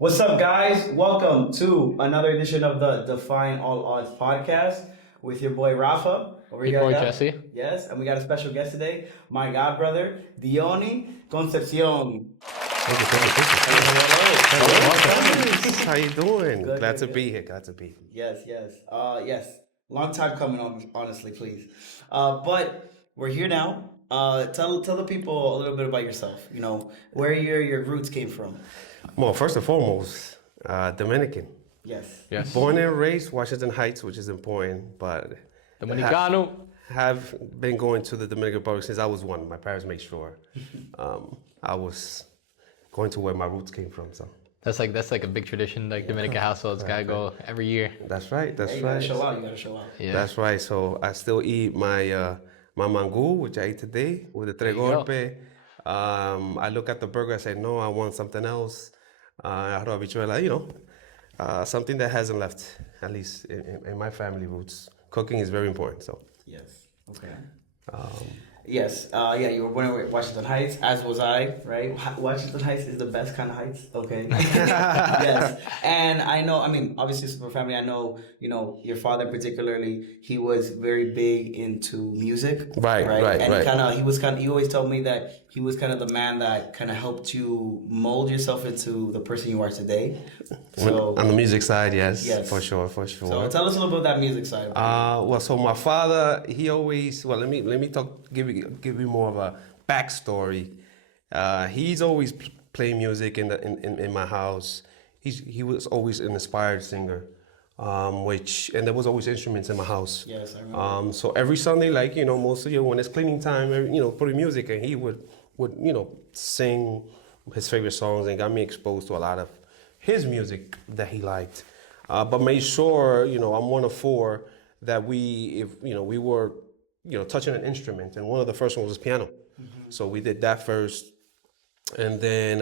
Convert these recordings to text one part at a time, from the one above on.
What's up, guys? Welcome to another edition of the Defying All Odds Podcast with your boy Rafa. Over Your here, boy I got- Jesse. Yes, and we got a special guest today, my god brother, Diony Concepcion. Thank you. How you doing? Good, Glad good, to be here. Glad to be here. Yes. Long time coming on, honestly, please. But we're here now. Tell the people a little bit about yourself. You know, where your roots came from. Well, first and foremost, Dominican. Yes. Born and raised Washington Heights, which is important, but Dominicano. have been going to the Dominican Republic since I was one. My parents made sure I was going to where my roots came from. So That's like a big tradition. Like Dominican households gotta go every year. that's right. That's You right. gotta show out. You gotta show out. Yeah. That's right. So I still eat my my mango, which I ate today with the tres There you go. golpe. I look at the burger. I say, no, I want something else. Arroz habichuela, something that hasn't left, at least in my family roots. Cooking is very important. So Yes. Okay. You were born in Washington Heights, as was I, right? Washington Heights is the best kind of heights, okay? Yes. And I know, obviously, super family, I know, your father particularly, he was very big into music. Right. And he always told me that he was kind of the man that kind of helped you mold yourself into the person you are today. So, on the music side, yes, for sure. so tell us a little bit about that music side. So my father, he always, let me give you more of a backstory. He's always playing music in my house. He was always an inspired singer, and there was always instruments in my house. Yes, I remember. So every Sunday, most of you, when it's cleaning time, putting music, and he would sing his favorite songs and got me exposed to a lot of his music that he liked. But made sure, I'm one of four that we were, touching an instrument, and one of the first ones was piano. Mm-hmm. So we did that first, and then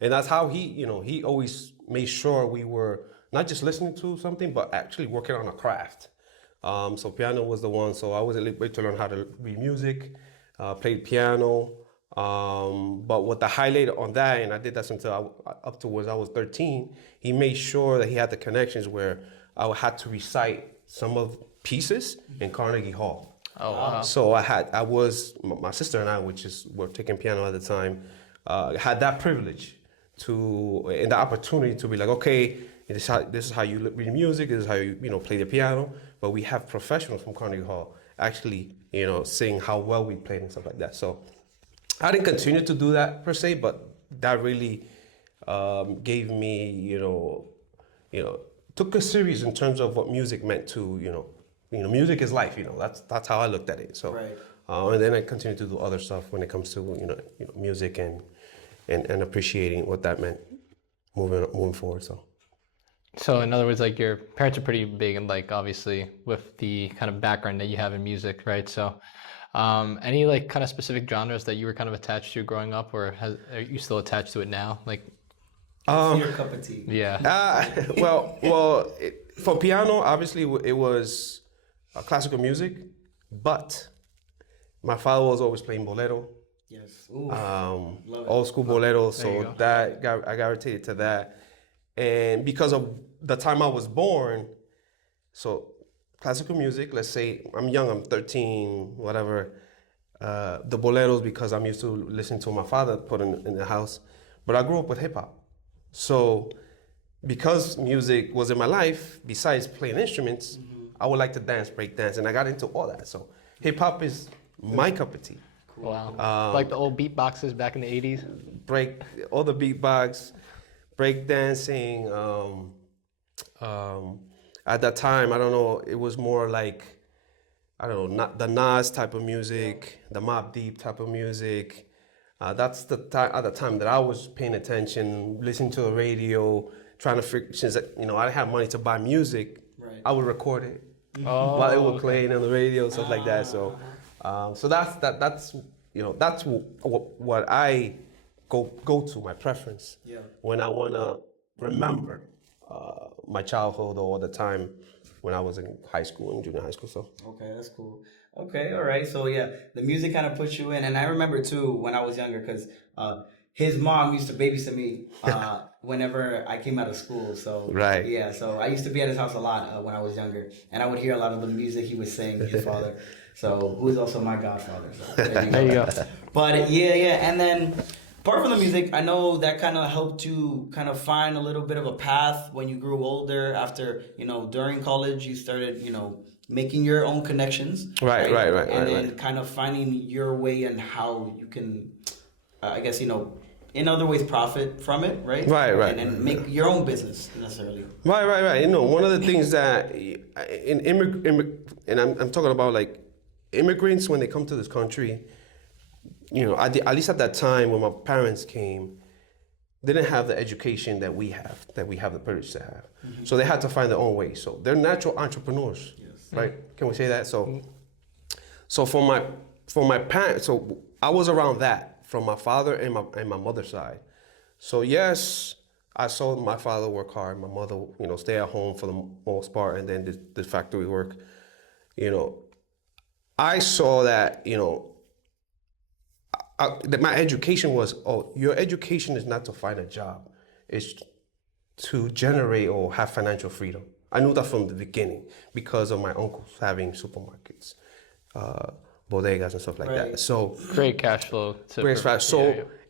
and that's how he always made sure we were not just listening to something, but actually working on a craft. So piano was the one. So I was able to learn how to read music, played piano. But what the highlight on that, and I did that until up towards I was 13, he made sure that he had the connections where I had to recite some of pieces in Carnegie Hall. Oh wow. So my sister and I, were taking piano at the time, had that privilege and the opportunity to be like, okay, this is how you read music, this is how you play the piano. But we have professionals from Carnegie Hall actually, saying how well we played and stuff like that. So I didn't continue to do that per se, but that really gave me, took us serious in terms of what music meant to, music is life. That's how I looked at it. So, Right. And then I continued to do other stuff when it comes to music and appreciating what that meant moving forward. So in other words, like your parents are pretty big, and like obviously with the kind of background that you have in music, right? So any like kind of specific genres that you were kind of attached to growing up, or are you still attached to it now? Like, Your cup of tea. yeah. For piano, obviously it was classical music, but my father was always playing bolero, Yes. Ooh, love it. old school bolero. you So go. I gravitated to that, and because of the time I was born, so classical music. Let's say I'm young, I'm 13, whatever. The boleros, because I'm used to listening to my father put in the house, but I grew up with hip hop. So because music was in my life, besides playing instruments, I would like to break dance, and I got into all that. So hip hop is my cup of tea. Wow. Like the old beatboxes back in the 80s. Break all the beatbox, break dancing. At that time, I don't know, it was more like, I don't know, not the Nas type of music, the Mobb Deep type of music. That's the at the time that I was paying attention, listening to the radio, trying to figure, since I didn't have money to buy music, Right. I would record it Oh, while it was playing on the radio, stuff like that. So, that's what I go to, my preference. Yeah. When I want to remember my childhood or the time when I was in high school and junior high school. So Okay, that's cool. Okay, all right. So yeah, the music kind of puts you in, and I remember too when I was younger, because his mom used to babysit me whenever I came out of school. So Right. yeah, so I used to be at his house a lot when I was younger, and I would hear a lot of the music he was singing. His father, so who is also my godfather. So There you go. But yeah, and then apart from the music, I know that kind of helped you kind of find a little bit of a path when you grew older. After during college, you started making your own connections. Right. And then kind of finding your way and how you can, I guess in other ways profit from it, right? Right. And make your own business necessarily. Right. One of the things that and I'm talking about like immigrants when they come to this country, at least at that time when my parents came, they didn't have the education that we have the privilege to have. Mm-hmm. So they had to find their own way. So they're natural entrepreneurs, right? Can we say that? So for my parents, so I was around that from my father and my mother's side. So yes, I saw my father work hard, my mother, stay at home for the most part, and then the factory work. I saw that, that my education was, your education is not to find a job, it's to generate or have financial freedom. I knew that from the beginning because of my uncles having supermarkets, bodegas and stuff like that. So great cash flow.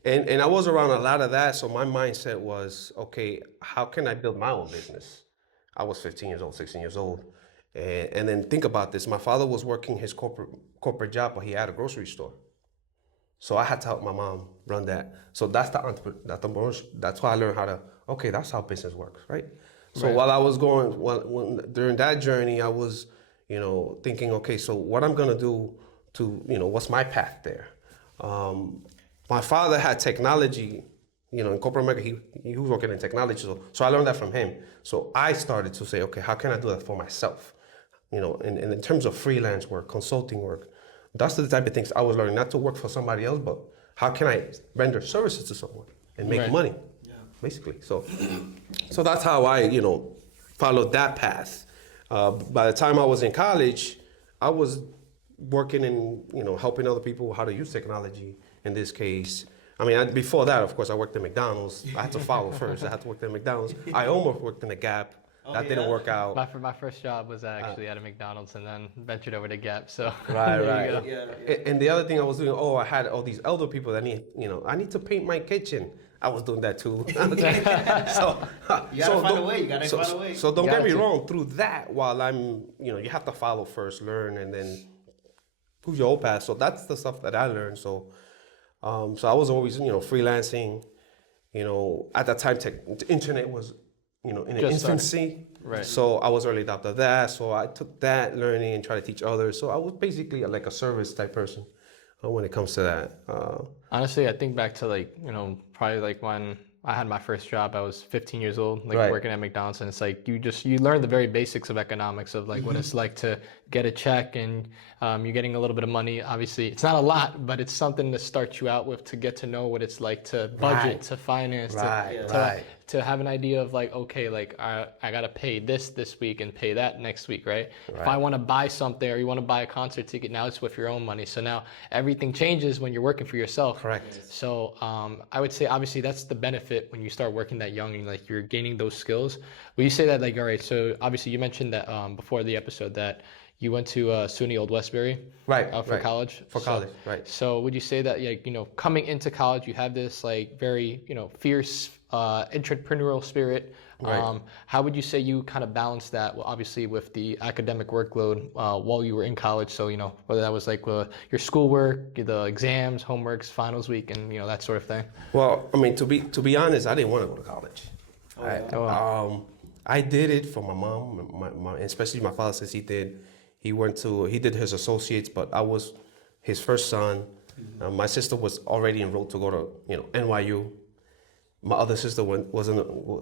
And I was around a lot of that. So my mindset was, okay, how can I build my own business? I was 15 years old, 16 years old. And then think about this. My father was working his corporate job, but he had a grocery store. So I had to help my mom run that. So that's that's why I learned how to, okay, that's how business works, right? So while I was during that journey, I was, thinking, okay, so what I'm gonna do to, what's my path there? My father had technology, in corporate America, he was working in technology. So I learned that from him. So I started to say, okay, how can I do that for myself? And in terms of freelance work, consulting work, that's the type of things I was learning, not to work for somebody else, but how can I render services to someone and make money, basically. So that's how I, followed that path. By the time I was in college, I was working in, helping other people how to use technology in this case. I mean, before that, of course, I worked at McDonald's. I had to follow first. I had to work at McDonald's. I almost worked in the Gap. That didn't work out. My first job was actually at a McDonald's and then ventured over to Gap. So right. And the other thing I was doing, I had all these elder people that I need to paint my kitchen. I was doing that too. So you gotta find a way. You gotta find a way. So don't get me wrong. Through that, while I'm, you have to follow first, learn, and then prove your own path. So that's the stuff that I learned. So I was always, freelancing. At that time, the internet was, in its infancy. Right. So I was early adopter of that. So I took that learning and tried to teach others. So I was basically like a service type person when it comes to that. Honestly, I think back to probably like when I had my first job, I was 15 years old, working at McDonald's, and it's like you learn the very basics of economics of what it's like to get a check and you're getting a little bit of money. Obviously, it's not a lot, but it's something to start you out with to get to know what it's like to budget, to finance, to have an idea of I gotta pay this week and pay that next week, right? If I want to buy something or you want to buy a concert ticket, now it's with your own money. So now everything changes when you're working for yourself. Correct. So I would say obviously that's the benefit when you start working that young and you're gaining those skills. Will you say that all right? So obviously you mentioned that before the episode that you went to SUNY Old Westbury, for college. For college, right? So would you say that coming into college, you have this very fierce entrepreneurial spirit? Right. How would you say you kind of balance that? Well, obviously with the academic workload while you were in college. So whether that was your schoolwork, the exams, homeworks, finals week, and that sort of thing. Well, I mean, to be honest, I didn't want to go to college. I did it for my mom, especially my father, since he did his associates, but I was his first son. My sister was already enrolled to go to NYU. My other sister was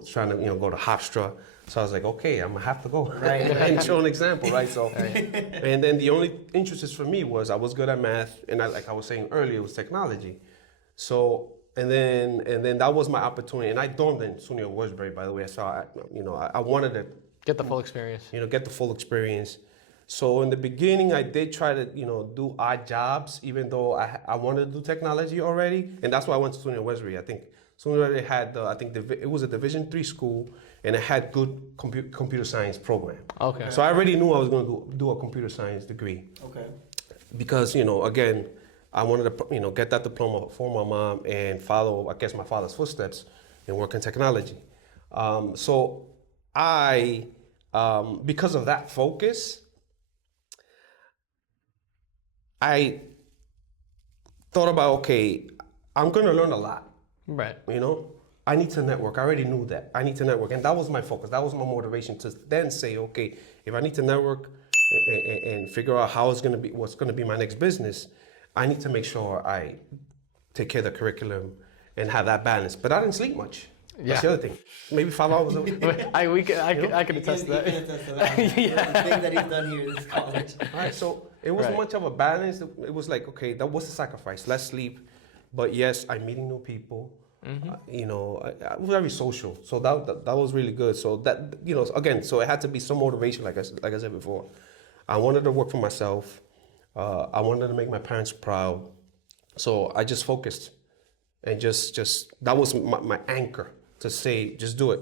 trying to go to Hofstra, so I was like, okay, I'm gonna have to go and show an example, right? So, and then the only interest for me was I was good at math, and like I was saying earlier, it was technology. So and then that was my opportunity, and I dormed in SUNY Old Westbury, by the way. So I wanted to get the full experience. Get the full experience. So in the beginning, I did try to do odd jobs, even though I wanted to do technology already, and that's why I went to SUNY Old Westbury. I think Sooner they had, I think it was a Division III school, and it had good computer science program. Okay. So I already knew I was going to do a computer science degree. Okay. Because, again, I wanted to, get that diploma for my mom and follow, I guess, my father's footsteps and work in technology. So I, because of that focus, I thought about, okay, I'm going to learn a lot. Right. I need to network. I already knew that. I need to network. And that was my focus. That was my motivation to then say, okay, if I need to network and figure out how it's going to be, what's going to be my next business, I need to make sure I take care of the curriculum and have that balance. But I didn't sleep much. Yeah. That's the other thing. Maybe 5 hours a week. I can attest to that. He can attest to that. The thing that he's done here in this college. All right, so it wasn't much of a balance. It was like, okay, that was a sacrifice. Less sleep. But yes, I'm meeting new people. I'm very social. So that was really good. So that, again, so it had to be some motivation, like I said before. I wanted to work for myself. I wanted to make my parents proud. So I just focused and just that was my anchor to say, just do it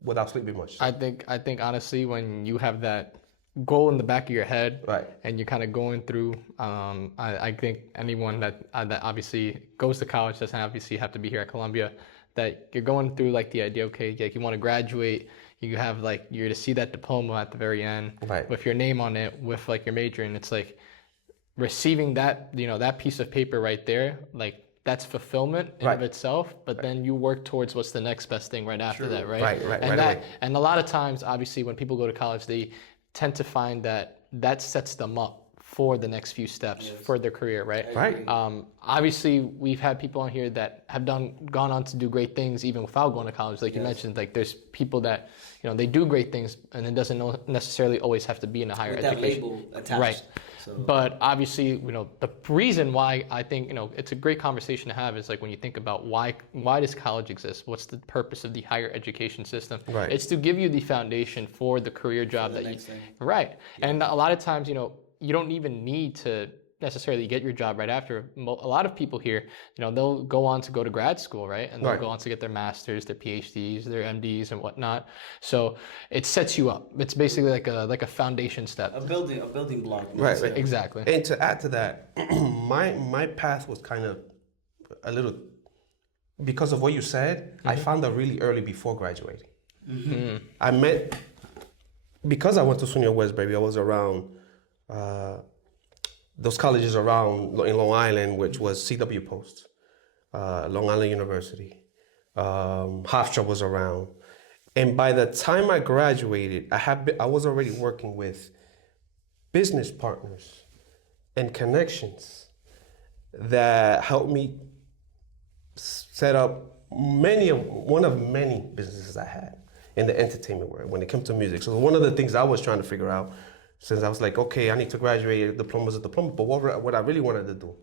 without sleeping much. I think honestly, when you have that goal in the back of your head, right, and you're kind of going through, I think anyone that obviously goes to college doesn't obviously have to be here at Columbia, that you're going through like the idea, okay, like you want to graduate, you have like, you're to see that diploma at the very end, right, with your name on it, with like your major, and it's like receiving that, that piece of paper right there, like that's fulfillment in of itself, but then you work towards what's the next best thing right after that, right? And a lot of times, obviously, when people go to college, they tend to find that sets them up for the next few steps for their career, right? Right. Obviously, we've had people on here that have gone on to do great things even without going to college. Like you mentioned, like there's people that, they do great things and it doesn't necessarily always have to be in a higher education. That label attached. Right. So. But obviously, the reason why I think, it's a great conversation to have is like when you think about why does college exist? What's the purpose of the higher education system? Right. It's to give you the foundation for the career job that you, right. Yeah. And a lot of times, you don't even need to necessarily get your job right after. A lot of people here, they'll go on to go to grad school, right? And they'll go on to get their masters, their PhDs, their MDs and whatnot. So it sets you up. It's basically like a foundation step. A building block. Right. Exactly. And to add to that, my path was kind of a little, because of what you said, I found out really early before graduating. I met, because I went to SUNY Westbury, I was around those colleges around in Long Island, which was CW Post, Long Island University, Hofstra was around. And by the time I graduated, I was already working with business partners and connections that helped me set up one of many businesses I had in the entertainment world when it came to music. So one of the things I was trying to figure out, since I was like, okay, I need to graduate, diploma's a diploma, but what I really wanted to do,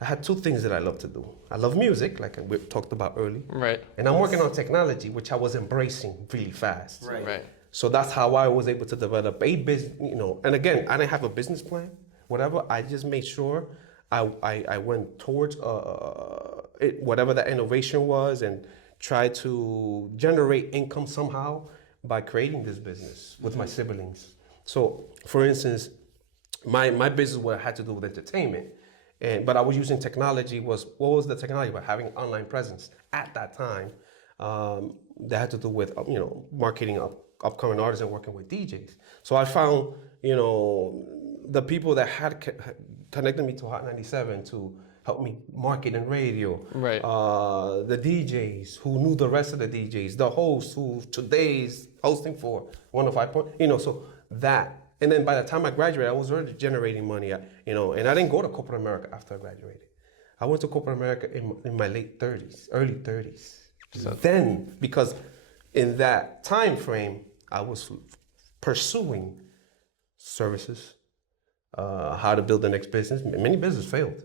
I had two things that I love to do. I love music, like we talked about earlier. Right. And I'm working on technology, which I was embracing really fast. Right. So that's how I was able to develop a business, and again, I didn't have a business plan, whatever. I just made sure I went towards whatever that innovation was and tried to generate income somehow by creating this business with my siblings. So, for instance, my business had to do with entertainment, but I was using technology. What was the technology? By having online presence at that time, that had to do with marketing upcoming artists and working with DJs. So I found the people that had connected me to Hot 97 to help me market and radio. Right. The DJs who knew the rest of the DJs, the host who today's hosting for 105. So that, and then by the time I graduated, I was already generating money, and I didn't go to corporate America after I graduated. I went to corporate America in my late 30s, early 30s. So then, because in that time frame, I was pursuing services, how to build the next business. Many businesses failed.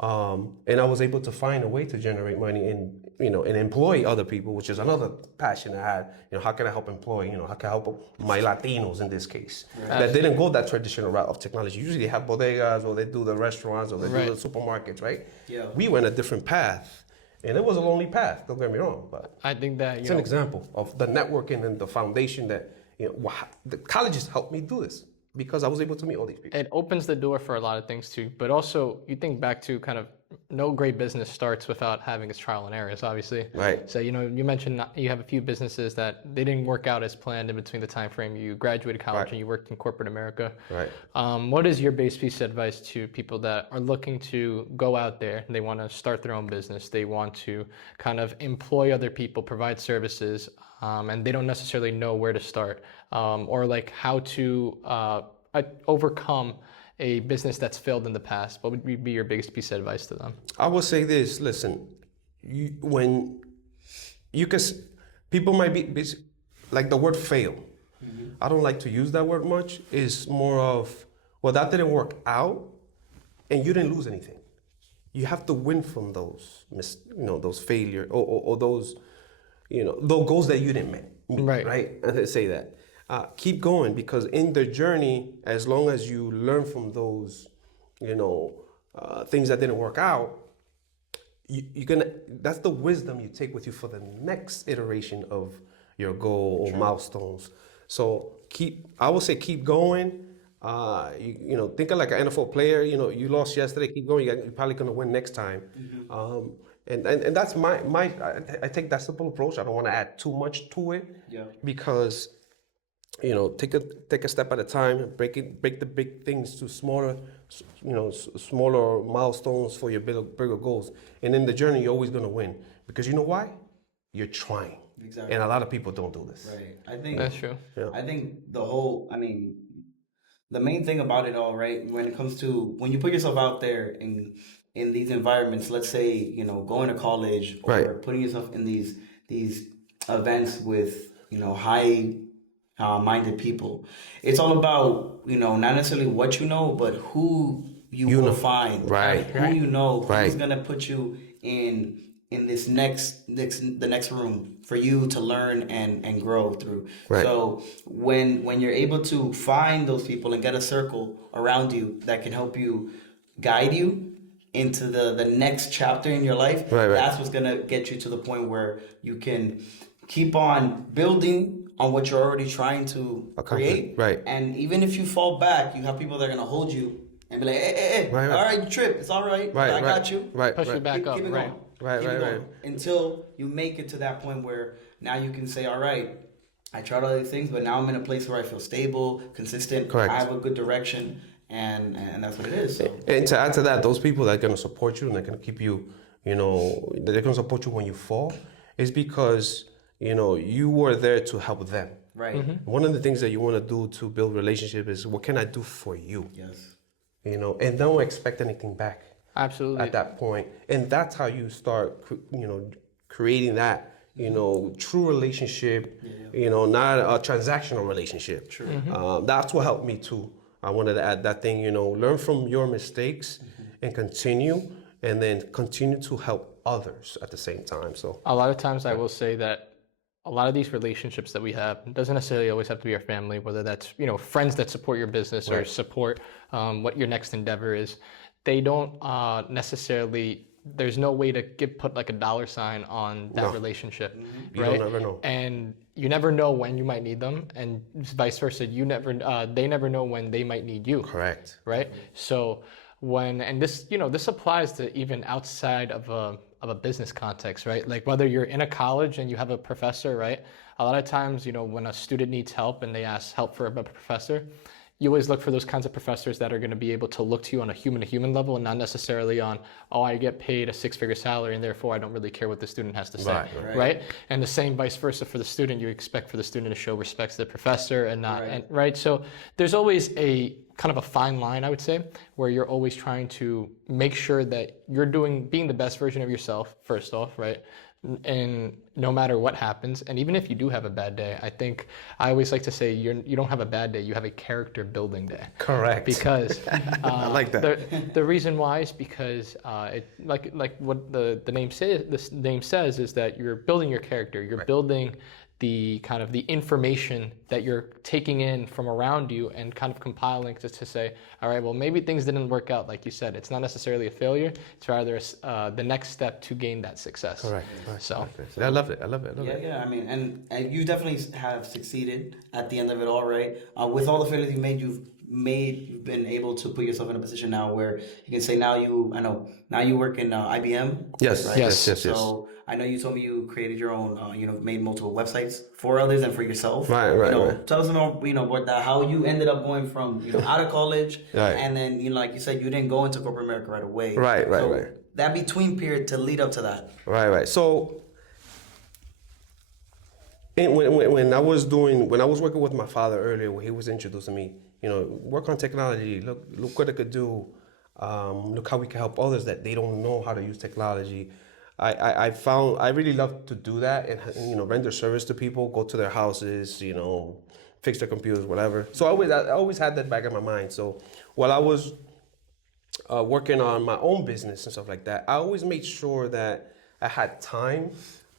And I was able to find a way to generate money and employ other people, which is another passion I had. How can I help employ, how can I help my Latinos in this case, that didn't go that traditional route of technology. Usually they have bodegas, or they do the restaurants, or they do the supermarkets, right? Yeah. We went a different path. And it was a lonely path, don't get me wrong, but I think that it's an example of the networking and the foundation that, the colleges helped me do this because I was able to meet all these people. it opens the door for a lot of things too. But also, you think back to kind of no great business starts without having its trial and errors, obviously. Right. So, you mentioned you have a few businesses that they didn't work out as planned in between the time frame you graduated college and you worked in corporate America. Right. What is your base piece of advice to people that are looking to go out there and they want to start their own business? They want to kind of employ other people, provide services, and they don't necessarily know where to start, or like how to overcome a business that's failed in the past. What would be your biggest piece of advice to them? I would say this, listen, people might be like the word fail. I don't like to use that word much. It's more of, well, that didn't work out and you didn't lose anything. You have to win from those, those failures or those, those goals that you didn't meet, right? And I say that. Keep going, because in the journey, as long as you learn from those, things that didn't work out, that's the wisdom you take with you for the next iteration of your goal or milestones. So I would say keep going. Think of like an NFL player. You lost yesterday, keep going. You're probably going to win next time. And that's I take that simple approach. I don't want to add too much to it, because take a step at a time. Break the big things to smaller milestones for your bigger goals. And in the journey, you're always going to win, because you know why? You're trying. Exactly. And a lot of people don't do this. Right. I think that's true. Yeah. I think the main thing about it all, right, when it comes to when you put yourself out there in these environments, let's say, going to college or putting yourself in these events with, high minded people. It's all about, not necessarily what you know, but who you will find. Right. Who who's gonna put you in this the next room for you to learn and grow through. Right. So when you're able to find those people and get a circle around you that can help you guide you into the next chapter in your life, that's what's gonna get you to the point where you can keep on building on what you're already trying to create. Right. And even if you fall back, you have people that are gonna hold you and be like, hey, all right, you trip, it's all right, I got you. Push you back up, keep it going. Right. Until you make it to that point where now you can say, all right, I tried all these things, but now I'm in a place where I feel stable, consistent. Correct. I have a good direction, and that's what it is. So. And to add to that, those people that are going to support you and they're going to keep you, they're going to support you when you fall, is because, you were there to help them. Right. Mm-hmm. One of the things that you want to do to build relationship is, what can I do for you? Yes. And don't expect anything back. Absolutely. At that point. And that's how you start, creating that, true relationship, not a transactional relationship. True. Mm-hmm. That's what helped me too. I wanted to add that thing, learn from your mistakes and continue, and then continue to help others at the same time. So a lot of times I will say that a lot of these relationships that we have, it doesn't necessarily always have to be our family, whether that's, friends that support your business or support what your next endeavor is. They don't necessarily, there's no way to put like a dollar sign on that relationship, right? You don't ever know. And you never know when you might need them, and vice versa. They never know when they might need you. Correct. Right? So this applies to even outside of a business context, right? Like whether you're in a college and you have a professor, right? A lot of times, when a student needs help and they ask help for a professor, you always look for those kinds of professors that are going to be able to look to you on a human-to-human level, and not necessarily on, I get paid a six-figure salary and therefore I don't really care what the student has to say, right? And the same vice versa for the student. You expect for the student to show respect to the professor and not, right? So there's always a kind of a fine line, I would say, where you're always trying to make sure that you're being the best version of yourself, first off, right? And no matter what happens, and even if you do have a bad day, I think I always like to say you don't have a bad day, you have a character building day. Correct. Because I like that. The reason why is because like what the name says is that you're building your character, you're building the kind of the information that you're taking in from around you and kind of compiling to say, all right, well, maybe things didn't work out. Like you said, it's not necessarily a failure. It's rather the next step to gain that success. Correct. So I love it. Yeah. I mean, and you definitely have succeeded at the end of it all, right? With all the failures you've been able to put yourself in a position now where you can say now you work in IBM. Yes, right? yes. So I know you told me you created your own, made multiple websites for others and for yourself. Right. Tell us about how you ended up going from out of college, right. And then like you said, you didn't go into corporate America right away. Right. That between period to lead up to that. Right. So when I was working with my father earlier, when he was introducing me, work on technology. Look what it could do. Look how we can help others that they don't know how to use technology. I found I really love to do that and render service to people, go to their houses, fix their computers, whatever. So I always had that back in my mind. So while I was working on my own business and stuff like that, I always made sure that I had time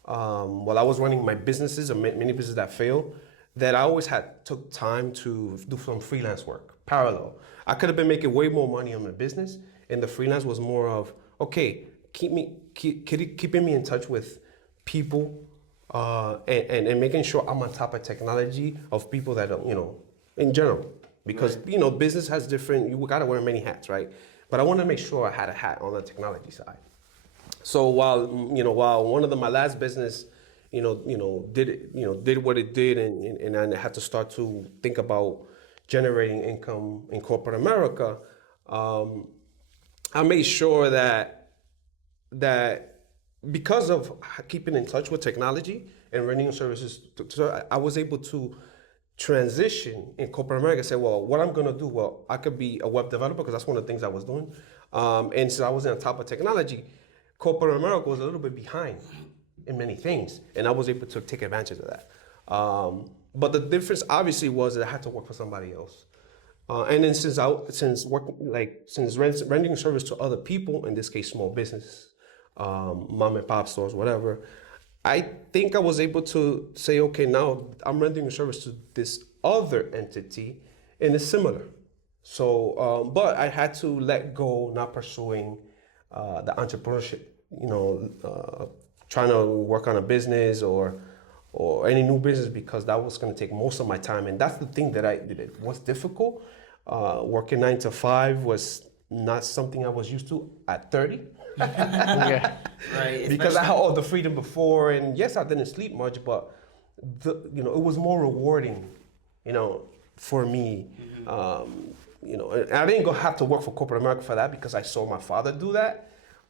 while I was running my businesses or many businesses that failed, that I always took time to do some freelance work parallel. I could have been making way more money on my business, and the freelance was more of, okay, keeping me in touch with people and making sure I'm on top of technology of people that in general, because right. Business has you gotta wear many hats, right? But I wanted to make sure I had a hat on the technology side. So while one of my last business did what it did, and I had to start to think about generating income in corporate America, I made sure that because of keeping in touch with technology and rendering services, I was able to transition in corporate America. Say, well, what I'm gonna do? Well, I could be a web developer because that's one of the things I was doing, and so I was on top of technology. Corporate America was a little bit behind in many things, and I was able to take advantage of that. But the difference obviously was that I had to work for somebody else. And then since rendering service to other people, in this case small business, mom and pop stores, whatever, I think I was able to say, okay, now I'm rendering a service to this other entity, and it's similar. So, but I had to let go, not pursuing the entrepreneurship, trying to work on a business or any new business, because that was going to take most of my time. And that's the thing that I did. It was difficult. Working 9 to 5 was not something I was used to at 30. Yeah. Right. Because I had all the freedom before, and yes, I didn't sleep much, but it was more rewarding, for me. Mm-hmm. And I didn't have to work for corporate America for that, because I saw my father do that.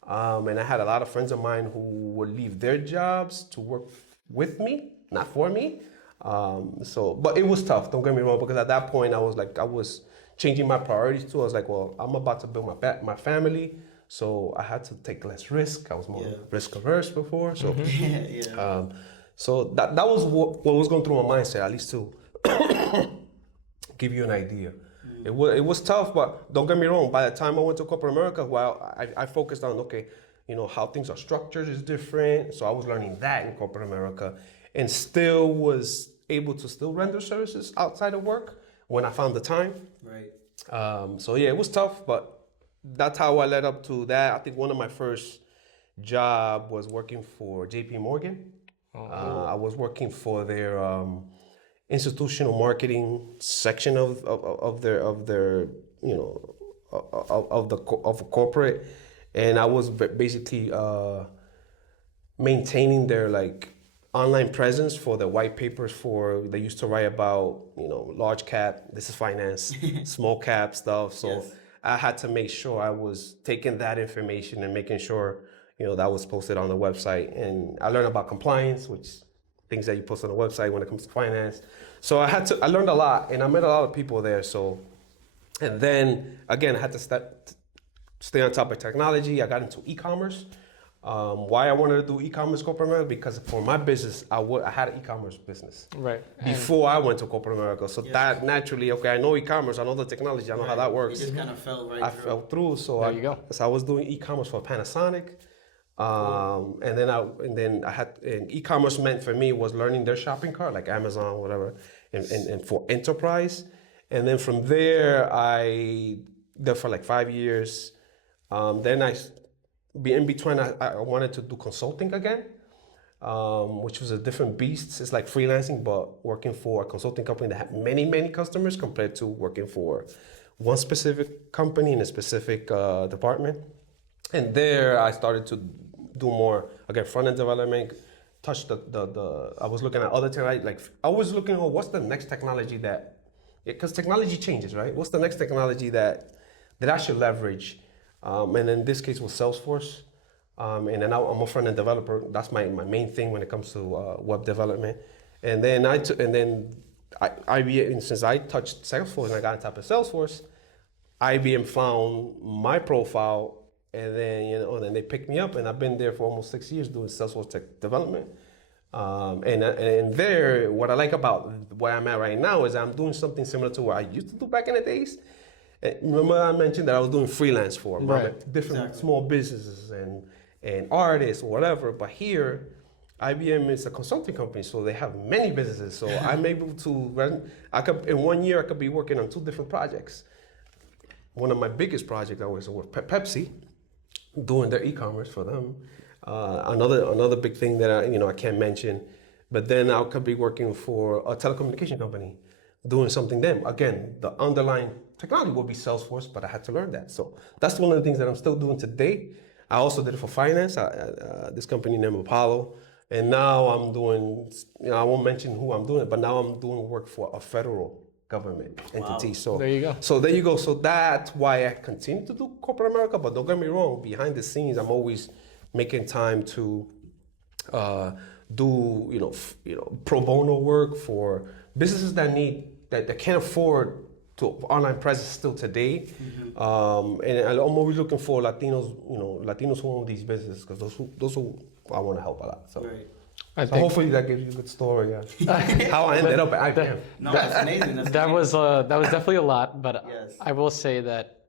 And I had a lot of friends of mine who would leave their jobs to work with me, not for me. But it was tough, don't get me wrong, because at that point I was changing my priorities too. I was like, well, I'm about to build my family, so I had to take less risk. I was more risk averse before, so so that was what was going through my mindset, at least to give you an idea. It was tough, but don't get me wrong. By the time I went to corporate America, I focused on how things are structured is different. So I was learning that in corporate America, and still was able to still render services outside of work when I found the time. Right. So yeah, it was tough, but that's how I led up to that. I think one of my first job was working for JP Morgan. I was working for their institutional marketing section of corporate, and I was basically maintaining their online presence for the white papers they used to write about large cap, this is finance, small cap stuff. So yes. I had to make sure I was taking that information and making sure that was posted on the website, and I learned about compliance, which things that you post on the website when it comes to finance. So I learned a lot, and I met a lot of people there. So, and then again, I had to stay on top of technology. I got into e-commerce. Why I wanted to do e-commerce corporate America? Because for my business, I had an e-commerce business before I went to corporate America. So that naturally, okay, I know e-commerce, I know the technology, I know how that works. You just kind of fell right through. I fell through. So there you go. So I was doing e-commerce for Panasonic. And then I had, and e-commerce meant for me was learning their shopping cart, like Amazon, whatever, and for enterprise. And then from there, I did for like 5 years. Then in between, I wanted to do consulting again, which was a different beast. It's like freelancing, but working for a consulting company that had many, many customers compared to working for one specific company in a specific department. And there I started to do more, again, front-end development, touch I was looking at other technology, like I was looking at what's the next technology that, because technology changes, right? What's the next technology that I should leverage? And in this case was Salesforce. And then I'm a front-end developer. That's my main thing when it comes to web development. And then IBM, since I touched Salesforce and I got on top of Salesforce, IBM found my profile, and then they picked me up, and I've been there for almost 6 years doing Salesforce tech development. And there, what I like about where I'm at right now is I'm doing something similar to what I used to do back in the days. Remember I mentioned that I was doing freelance for different small businesses and artists or whatever. But here, IBM is a consulting company, so they have many businesses. So I'm able to in 1 year, I could be working on 2 different projects. One of my biggest projects I was with Pepsi, doing their e-commerce for them. Another big thing that I can't mention, but then I could be working for a telecommunication company, doing something them. Again, the underlying technology will be Salesforce, but I had to learn that. So that's one of the things that I'm still doing today. I also did it for finance, this company named Apollo. And now I'm doing, I won't mention who I'm doing it, but now I'm doing work for a federal government entity. Wow. So there you go. So that's why I continue to do corporate America. But don't get me wrong, behind the scenes, I'm always making time to do pro bono work for businesses that can't afford to online presence still today. Mm-hmm. And I'm always looking for Latinos who own these businesses, because those who I want to help a lot. So. Right. So hopefully that gives you a good story. Yeah. How I ended up at IBM. No, that's amazing. That was definitely a lot, but yes. I will say that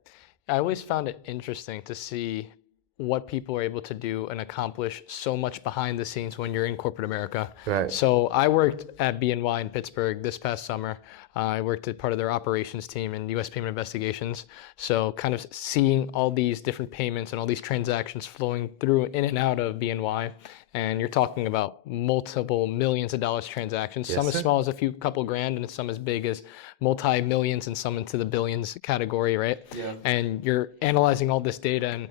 I always found it interesting to see what people are able to do and accomplish so much behind the scenes when you're in corporate America. Right. So I worked at BNY in Pittsburgh this past summer. I worked as part of their operations team in U.S. payment investigations. So kind of seeing all these different payments and all these transactions flowing through in and out of BNY. And you're talking about multiple millions of dollars transactions, yes, some as sir. small as a few couple grand and some as big as multi-millions and some into the billions category, right? Yeah. And you're analyzing all this data.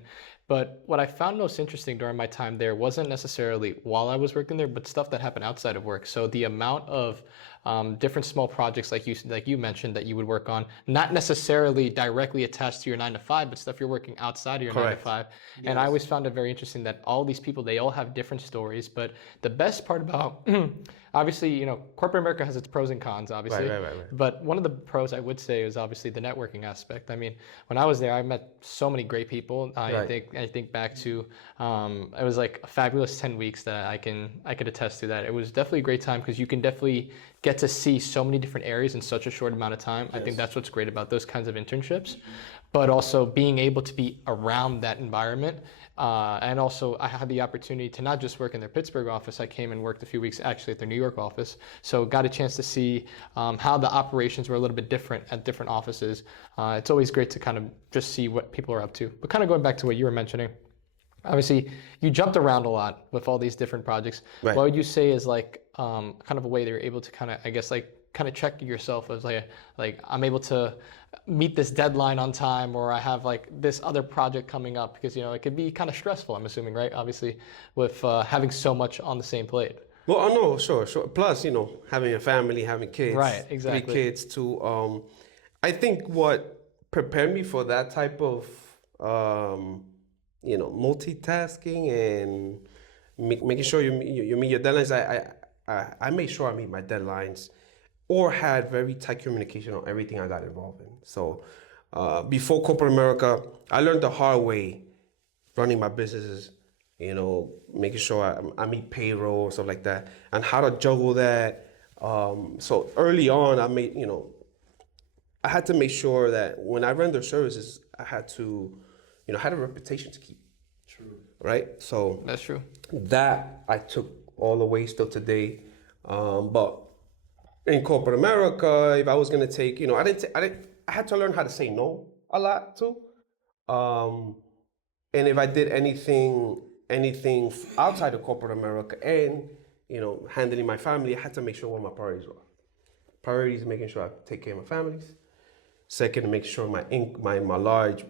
But what I found most interesting during my time there wasn't necessarily while I was working there, but stuff that happened outside of work. So the amount of different small projects like you mentioned that you would work on, not necessarily directly attached to your 9 to 5, but stuff you're working outside of your Correct. 9 to 5. Yes. And I always found it very interesting that all these people, they all have different stories. But the best part about, obviously, corporate America has its pros and cons, obviously. Right. But one of the pros I would say is obviously the networking aspect. I mean, when I was there, I met so many great people. I think back to it was like a fabulous 10 weeks that I could attest to that. It was definitely a great time because you can definitely get to see so many different areas in such a short amount of time. Yes. I think that's what's great about those kinds of internships, but also being able to be around that environment. And also I had the opportunity to not just work in their Pittsburgh office. I came and worked a few weeks actually at their New York office. So got a chance to see how the operations were a little bit different at different offices. It's always great to kind of just see what people are up to. But kind of going back to what you were mentioning, obviously you jumped around a lot with all these different projects. Right. What would you say is like kind of a way that you're able to kind of, I guess, like kind of check yourself as like I'm able to meet this deadline on time, or I have like this other project coming up, because it could be kind of stressful, I'm assuming, right? Obviously with having so much on the same plate. Well, no, sure. Plus, having a family, having kids, right, exactly. 3 kids too. I think what prepared me for that type of multitasking and making sure you meet your deadlines. I made sure I meet my deadlines, or had very tight communication on everything I got involved in. So before corporate America, I learned the hard way running my businesses, making sure I meet payroll and stuff like that, and how to juggle that. So early on, I had to make sure that when I render services, I had to, I had a reputation to keep. True. right? So That's true. that I took all the way still today. But in corporate America, if I was gonna take, I had to learn how to say no a lot too. And if I did anything outside of corporate America and, handling my family, I had to make sure what my priorities were. Priorities, making sure I take care of my families. Second, make sure my large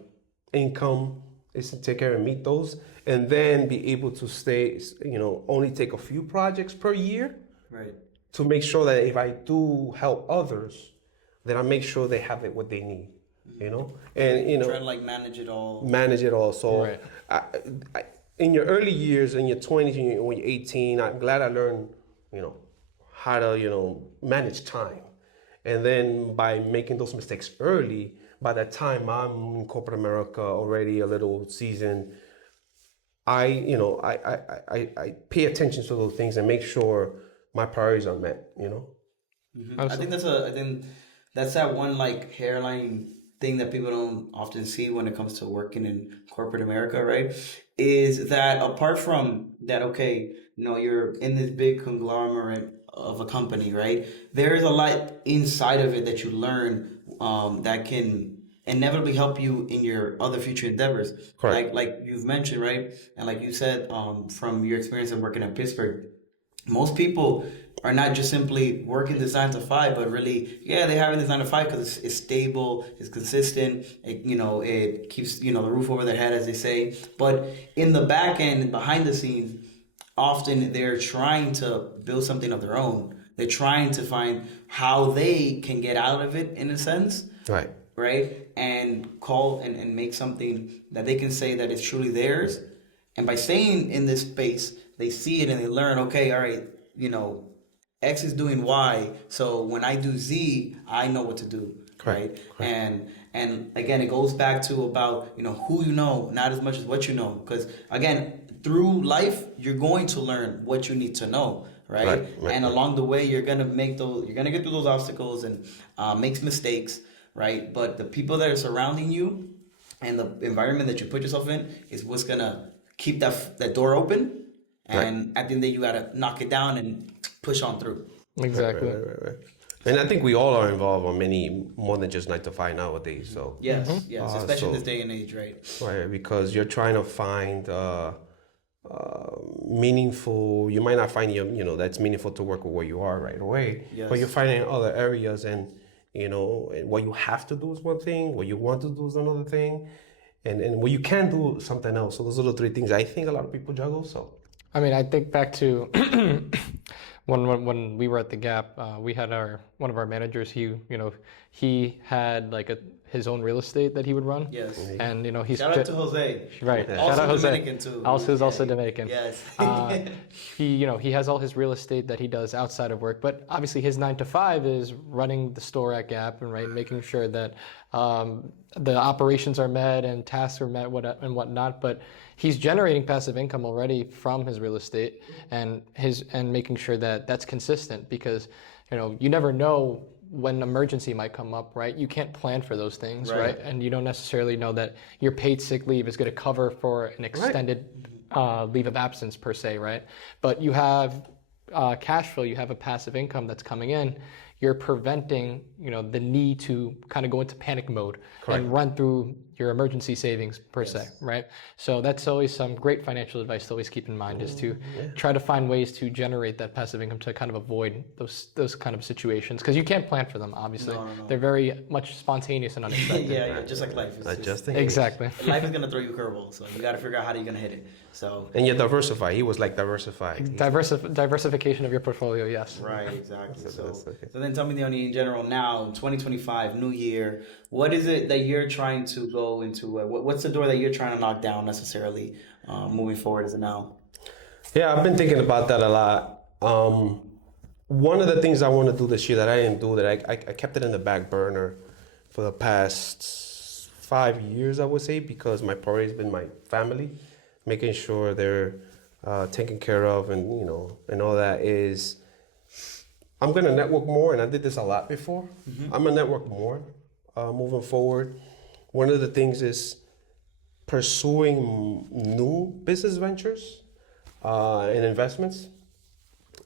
income is to take care and meet those. And then be able to stay, only take a few projects per year. Right. To make sure that if I do help others, that I make sure they have what they need, and try to like manage it all. So, Right. In your early years, in your 20s, when you're 18, I'm glad I learned, how to, manage time, and then by making those mistakes early, by the time I'm in corporate America already a little seasoned, I pay attention to those things and make sure my priorities are met, Mm-hmm. I think that's that one like hairline thing that people don't often see when it comes to working in corporate America, right? Is that apart from that, okay, you're in this big conglomerate of a company, right? There is a lot inside of it that you learn that can inevitably help you in your other future endeavors. Correct. Like you've mentioned, right? And like you said, from your experience of working at Pittsburgh, most people are not just simply working this 9 to 5, but really, they have this 9 to 5 because it's stable, it's consistent, it keeps, the roof over their head, as they say. But in the back end, behind the scenes, often they're trying to build something of their own. They're trying to find how they can get out of it, in a sense. Right. Right? And call and make something that they can say that is truly theirs. And by staying in this space, they see it and they learn, okay, all right, X is doing Y, so when I do Z, I know what to do, right? Correct. And again, it goes back to about, who you know, not as much as what you know. Because again, through life, you're going to learn what you need to know, right? And along the way, you're going to get through those obstacles and make mistakes, right? But the people that are surrounding you and the environment that you put yourself in is what's going to keep that door open. And at the end of the day, you got to knock it down and push on through. Exactly. Right. And I think we all are involved on many more than just 9 to 5 nowadays. So yes, especially in this day and age, right? Right, because you're trying to find meaningful. You might not find that's meaningful to work with where you are right away. Yes. But you're finding other areas, and what you have to do is one thing, what you want to do is another thing, and what you can do something else. So those are the three things I think a lot of people juggle. So. I mean, I think back to when we were at the Gap, we had one of our managers. He had like his own real estate that he would run. Yes. And he's shout out to Jose. Right. Yeah. Also shout out Dominican Jose. too. Also Dominican. Yes. He has all his real estate that he does outside of work, but obviously his 9 to 5 is running the store at Gap and making sure that the operations are met and tasks are met and whatnot. But he's generating passive income already from his real estate and making sure that that's consistent, because you never know when an emergency might come up, right? You can't plan for those things, right? And you don't necessarily know that your paid sick leave is going to cover for an extended leave of absence per se, right? But you have cash flow, you have a passive income that's coming in. You're preventing, the need to kind of go into panic mode and run through your emergency savings per se, right? So that's always some great financial advice to always keep in mind, is to try to find ways to generate that passive income to kind of avoid those kind of situations, because you can't plan for them, obviously. No. They're very much spontaneous and unexpected. yeah, just like life. Adjusting. Exactly. Life is going to throw you a curveball, so you got to figure out how you're going to hit it. So. And you diversify. He was like diversified. Diversification of your portfolio, yes. Right, exactly. So then tell me, Diony, in general, now, 2025, new year, what is it that you're trying to go into? What's the door that you're trying to knock down necessarily moving forward as of now? Yeah, I've been thinking about that a lot. One of the things I want to do this year that I didn't do, that I kept it in the back burner for the past 5 years, I would say, because my priority has been my family, making sure they're taken care of, and and all that, is I'm going to network more, and I did this a lot before. I'm going to network more moving forward. One of the things is pursuing new business ventures and investments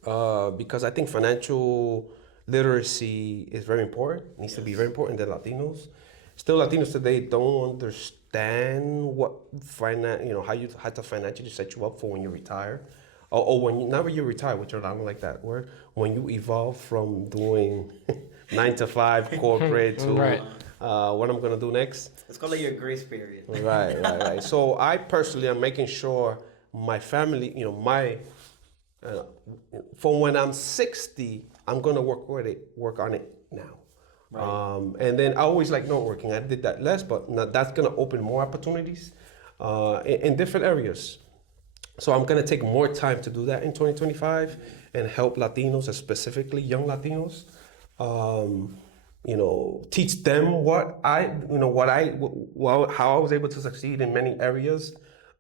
because I think financial literacy is very important. It needs to be very important that Latinos, still Latinos today, don't understand what how to financially set you up for when you retire, or when you, never you retire, which I don't like that word. When you evolve from doing 9 to 5 corporate to Right. What I'm gonna do next. Let's call it your grace period. Right. So I personally am making sure my family, from when I'm 60, I'm gonna work on it now. Right. And then I always like networking. I did that less, but now that's gonna open more opportunities in different areas. So I'm gonna take more time to do that in 2025 and help Latinos, specifically young Latinos. Teach them how I was able to succeed in many areas.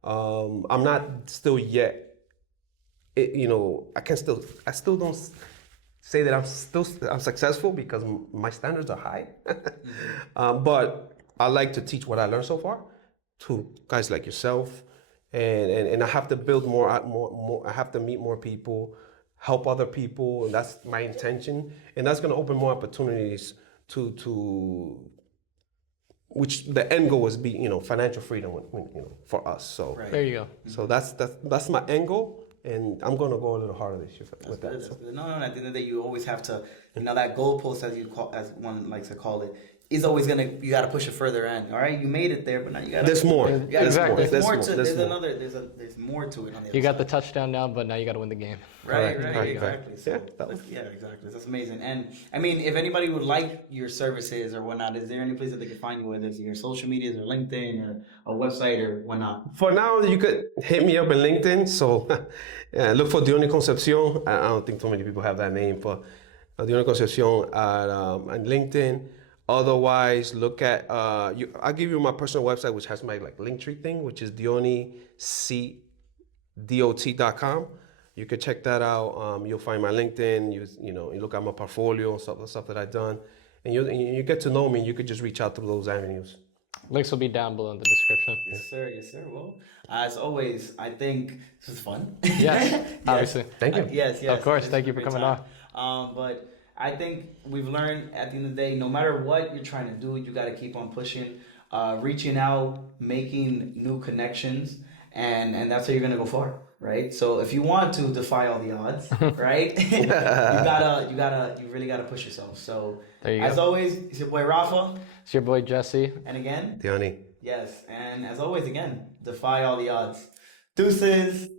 I'm not still yet, I still don't say that I'm successful because my standards are high. But I like to teach what I learned so far to guys like yourself, and I have to build more. I have to meet more people, help other people, and that's my intention. And that's going to open more opportunities to which the end goal is financial freedom for us. So Right. There you go. so that's my end goal, and I'm gonna go a little harder this year with that. That's good. No, at the end of the day, you always have to, that goalpost, as one likes to call it, is always you gotta push it further in. All right, you made it there, but now you gotta. There's more. There's more to. There's more. There's more to it on the. You other got the touchdown now, but now you got to win the game. Right, Correct. exactly. So, exactly. That's amazing. And I mean, if anybody would like your services or whatnot, is there any place that they can find you, whether it's your social medias or LinkedIn or a website or whatnot? For now, you could hit me up in LinkedIn. So look for Diony Concepcion. I don't think too many people have that name, but Diony Concepcion on LinkedIn. Otherwise, look at I'll give you my personal website, which has my Linktree thing, which is DionyCDOT.com. You could check that out. You'll find my LinkedIn. You look at my portfolio and stuff that I've done, and you get to know me. You could just reach out through those avenues. Links will be down below in the description. Yes, sir. Well, as always, I think this was fun. Yes, obviously. Thank you. Yes. Of course. This Thank was you a for great coming time. But I think we've learned at the end of the day, no matter what you're trying to do, you got to keep on pushing, reaching out, making new connections, and that's how you're gonna go far, right? So if you want to defy all the odds, right, you really gotta push yourself. So There you as go. always, it's your boy Rafa, It's your boy Jesse. and again, Diony. yes, and as always, again, defy all the odds. Deuces.